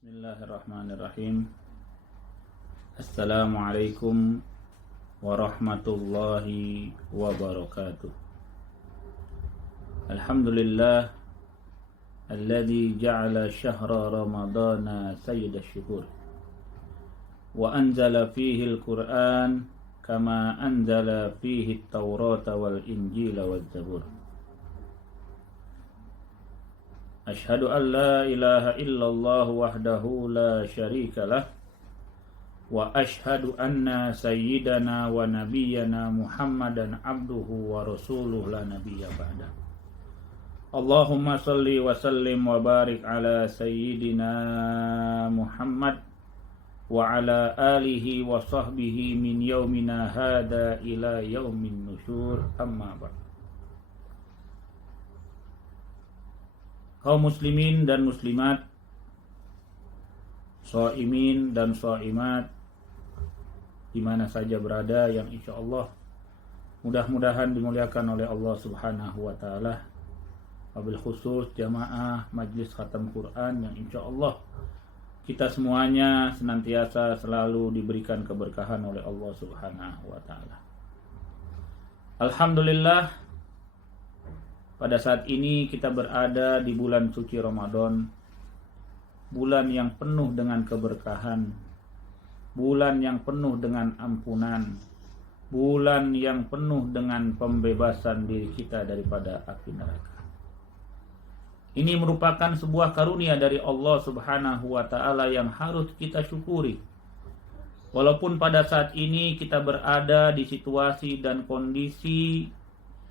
Bismillahirrahmanirrahim. Assalamualaikum warahmatullahi wabarakatuh. Alhamdulillah alladzi ja'ala syahra ramadana sayyidash syuhur wa anzala fihi al-Qur'an kama anzala fihi at-Taurata wal Injila wal Zabur. Asyhadu an la ilaha illallah wahdahu la syarika lah wa asyhadu anna sayyidana wa nabiyyana Muhammadan abduhu wa rasuluh la nabiyya ba'da. Allahumma salli wa sallim wa barik ala sayyidina Muhammad wa ala alihi wa sahbihi min yaumina hada ila yaumin nusyur, amma ba'd. Kaum muslimin dan muslimat, shaimin dan shaimat, di mana saja berada, yang insya Allah mudah-mudahan dimuliakan oleh Allah Subhanahu wa Ta'ala, wabil khusus jamaah majlis khatam Quran yang insya Allah kita semuanya senantiasa selalu diberikan keberkahan oleh Allah Subhanahu wa Ta'ala. Alhamdulillah, pada saat ini kita berada di bulan suci Ramadan, bulan yang penuh dengan keberkahan, bulan yang penuh dengan ampunan, bulan yang penuh dengan pembebasan diri kita daripada api neraka. Ini merupakan sebuah karunia dari Allah Subhanahu wa Ta'ala yang harus kita syukuri. Walaupun pada saat ini kita berada di situasi dan kondisi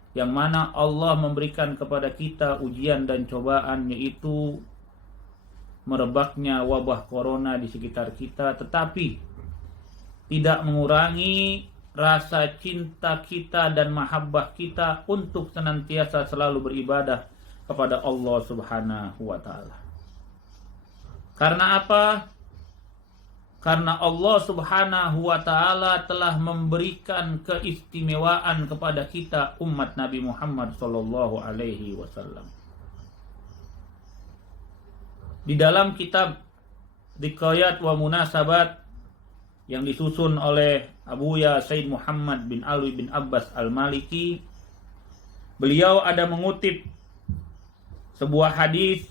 yang mana Allah memberikan kepada kita ujian dan cobaan, yaitu merebaknya wabah corona di sekitar kita, tetapi tidak mengurangi rasa cinta kita dan mahabbah kita untuk senantiasa selalu beribadah kepada Allah Subhanahu wa Ta'ala. Karena apa? Karena Allah Subhanahu wa Ta'ala telah memberikan keistimewaan kepada kita umat Nabi Muhammad sallallahu alaihi wasallam. Di dalam kitab Dzikayat wa Munasabat yang disusun oleh Abuya Said Muhammad bin Alwi bin Abbas Al-Maliki, beliau ada mengutip sebuah hadis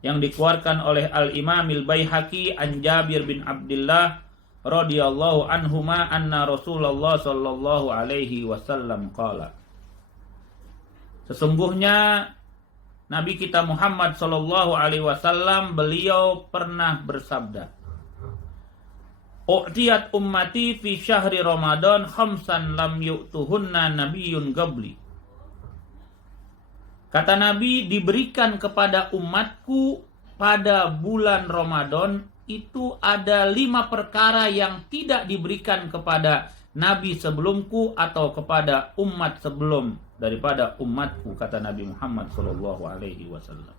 yang dikeluarkan oleh Al-Imam Al-Baihaqi an Jabir bin Abdullah radhiyallahu anhuma anna Rasulullah sallallahu alaihi wasallam qala. Sesungguhnya Nabi kita Muhammad sallallahu alaihi wasallam, beliau pernah bersabda, "U'tiyat ummati fi syahri Ramadan khamsan lam yu'tuhunna nabiyyun qabli." Kata Nabi, diberikan kepada umatku pada bulan Ramadan itu ada 5 perkara yang tidak diberikan kepada Nabi sebelumku atau kepada umat sebelum daripada umatku, kata Nabi Muhammad sallallahu alaihi wasallam.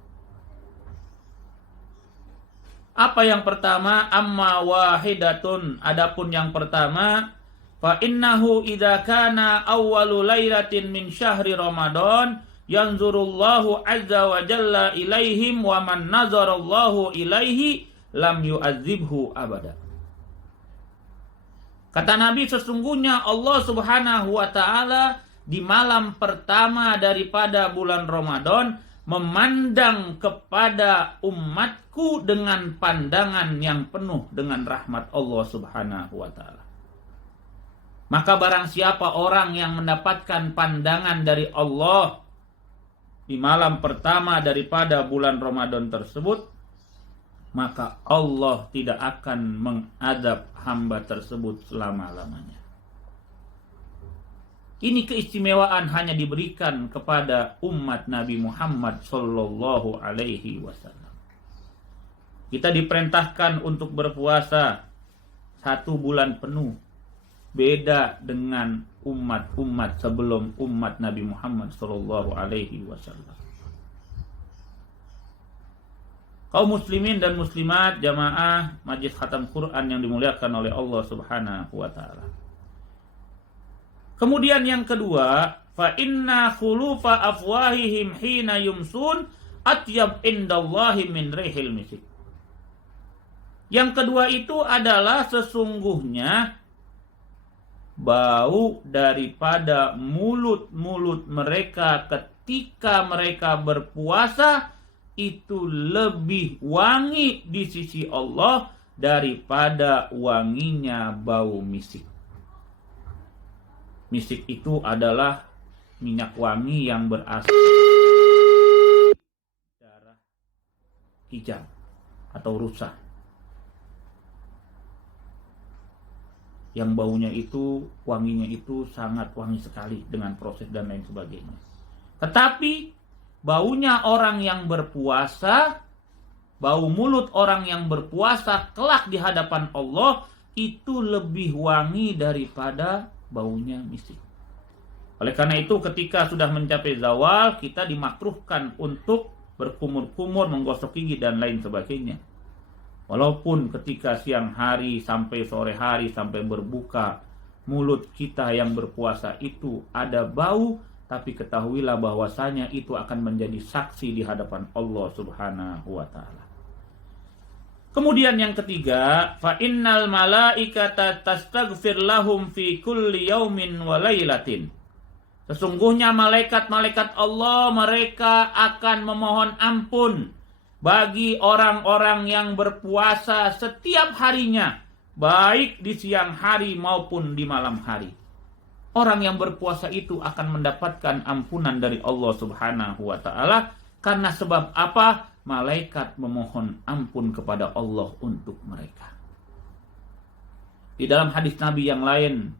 Apa yang pertama? Amma wahidatun, adapun yang pertama, fa innahu idza kana awwalu lailatin min syahri Ramadan yanzurullahu azza wa jalla ilaihim wa man nazarallahu ilaihi lam yu'adzibhu abada. Kata Nabi, sesungguhnya Allah Subhanahu wa Ta'ala di malam pertama daripada bulan Ramadan memandang kepada umatku dengan pandangan yang penuh dengan rahmat Allah Subhanahu wa Ta'ala. Maka barang siapa orang yang mendapatkan pandangan dari Allah di malam pertama daripada bulan Ramadan tersebut, maka Allah tidak akan mengadab hamba tersebut selama-lamanya. Ini keistimewaan hanya diberikan kepada umat Nabi Muhammad sallallahu alaihi wasallam. Kita diperintahkan untuk berpuasa 1 bulan penuh, beda dengan umat-umat sebelum umat Nabi Muhammad sallallahu alaihi wasallam. Kaum muslimin dan muslimat, jamaah majlis khatam Quran yang dimuliakan oleh Allah Subhanahu wa Ta'ala. Kemudian yang kedua, fa inna khulufa afwahihim hina yumsun atyab indallahi min rihil misik. Yang kedua itu adalah sesungguhnya bau daripada mulut-mulut mereka ketika mereka berpuasa itu lebih wangi di sisi Allah daripada wanginya bau misik. Misik itu adalah minyak wangi yang berasal darah kijang atau rusa, yang baunya itu, wanginya itu sangat wangi sekali dengan proses dan lain sebagainya. Tetapi baunya orang yang berpuasa, bau mulut orang yang berpuasa kelak di hadapan Allah itu lebih wangi daripada baunya misik. Oleh karena itu ketika sudah mencapai zawal, kita dimakruhkan untuk berkumur-kumur, menggosok gigi dan lain sebagainya. Walaupun ketika siang hari sampai sore hari sampai berbuka, mulut kita yang berpuasa itu ada bau, tapi ketahuilah bahwasanya itu akan menjadi saksi di hadapan Allah Subhanahu wa taala. Kemudian yang ketiga, fa innal malaikata tastaghfir lahum fi kulli yaumin wa lailatin. Sesungguhnya malaikat-malaikat Allah mereka akan memohon ampun bagi orang-orang yang berpuasa setiap harinya, baik di siang hari maupun di malam hari. Orang yang berpuasa itu akan mendapatkan ampunan dari Allah Subhanahu wa taala karena sebab apa? Malaikat memohon ampun kepada Allah untuk mereka. Di dalam hadis Nabi yang lain,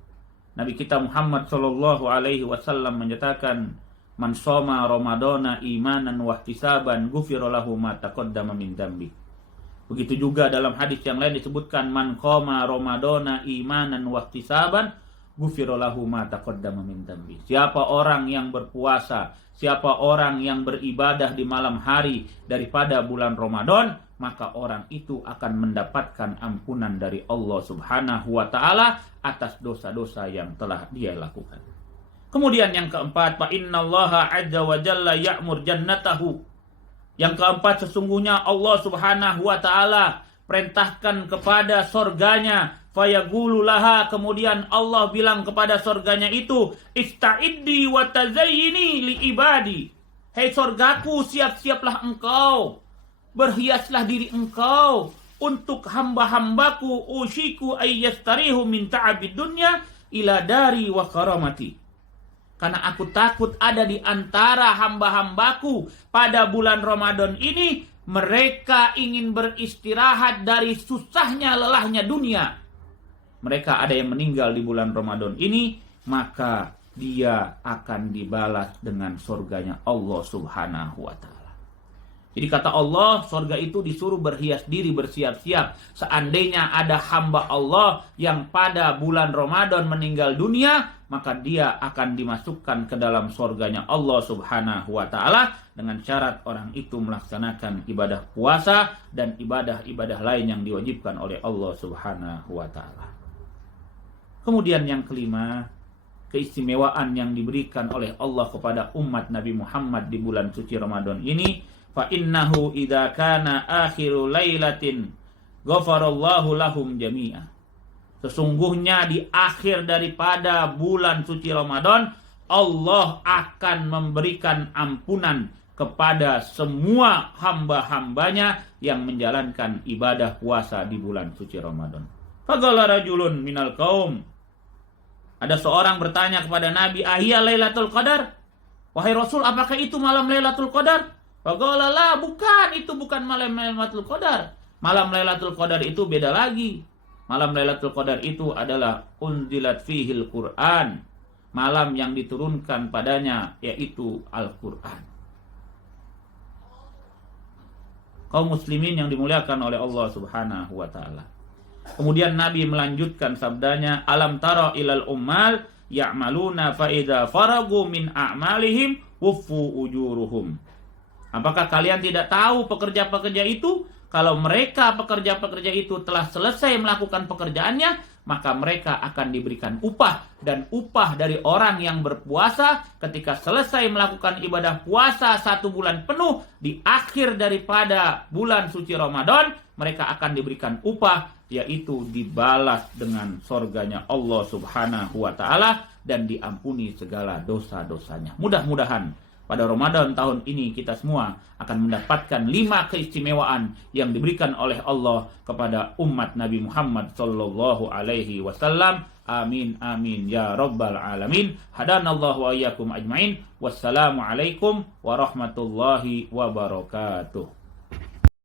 Nabi kita Muhammad sallallahu alaihi wasallam menyatakan, "Man shoma Ramadana imanan wa ihtisaban ghufira lahu ma taqaddama min dzambi." Begitu juga dalam hadis yang lain disebutkan, "Man qama Ramadana imanan wa ihtisaban ghufira lahu ma taqaddama min dzambi." Siapa orang yang berpuasa, siapa orang yang beribadah di malam hari daripada bulan Ramadan, maka orang itu akan mendapatkan ampunan dari Allah Subhanahu wa taala atas dosa-dosa yang telah dia lakukan. Kemudian yang keempat, fa innallaha azza wa jalla ya'mur jannatahu. Yang keempat, sesungguhnya Allah Subhanahu wa taala perintahkan kepada sorganya, fayaqulu laha, kemudian Allah bilang kepada sorganya itu, ista'iddi wa tazayyini li ibadi. Hei sorgaku, siap-siaplah engkau, berhiaslah diri engkau untuk hamba-hambaku, ushiku ayyastarihu min ta'abid dunya ila dari wa karamati. Karena aku takut ada di antara hamba-hambaku pada bulan Ramadan ini, mereka ingin beristirahat dari susahnya lelahnya dunia. Mereka ada yang meninggal di bulan Ramadan ini, maka dia akan dibalas dengan surganya Allah Subhanahu wa taala. Jadi kata Allah, surga itu disuruh berhias diri, bersiap-siap. Seandainya ada hamba Allah yang pada bulan Ramadan meninggal dunia, maka dia akan dimasukkan ke dalam surganya Allah Subhanahu wa taala dengan syarat orang itu melaksanakan ibadah puasa dan ibadah-ibadah lain yang diwajibkan oleh Allah Subhanahu wa taala. Kemudian yang kelima, keistimewaan yang diberikan oleh Allah kepada umat Nabi Muhammad di bulan suci Ramadan ini, fa innahu idza kana akhiru lailatin ghafarallahu lahum jami'a. Sesungguhnya di akhir daripada bulan suci Ramadan, Allah akan memberikan ampunan kepada semua hamba-hambanya yang menjalankan ibadah puasa di bulan suci Ramadan. Faqala rajulun minal qaum. Ada seorang bertanya kepada Nabi, "Ahiyya Lailatul Qadar?" Wahai Rasul, apakah itu malam Lailatul Qadar? Faqala la, bukan, itu bukan malam Lailatul Qadar. Malam Lailatul Qadar itu beda lagi. Malam Lailatul Qadar itu adalah unzilat fihil Qur'an. Malam yang diturunkan padanya yaitu Al-Qur'an. Kaum muslimin yang dimuliakan oleh Allah Subhanahu wa taala. Kemudian Nabi melanjutkan sabdanya, "Alam tara ilal ummal ya'maluna fa idza faragu min a'malihim wuffu ujuruhum." Apakah kalian tidak tahu pekerja-pekerja itu, kalau mereka pekerja-pekerja itu telah selesai melakukan pekerjaannya, maka mereka akan diberikan upah, dan upah dari orang yang berpuasa ketika selesai melakukan ibadah puasa 1 bulan penuh di akhir daripada bulan suci Ramadan, mereka akan diberikan upah, yaitu dibalas dengan surganya Allah Subhanahu wa taala dan diampuni segala dosa-dosanya. Mudah-mudahan pada Ramadan tahun ini kita semua akan mendapatkan 5 keistimewaan yang diberikan oleh Allah kepada umat Nabi Muhammad sallallahu alaihi wasallam. Amin amin ya rabbal alamin. Hadanallahu wa iyyakum ajmain. Wassalamualaikum warahmatullahi wabarakatuh.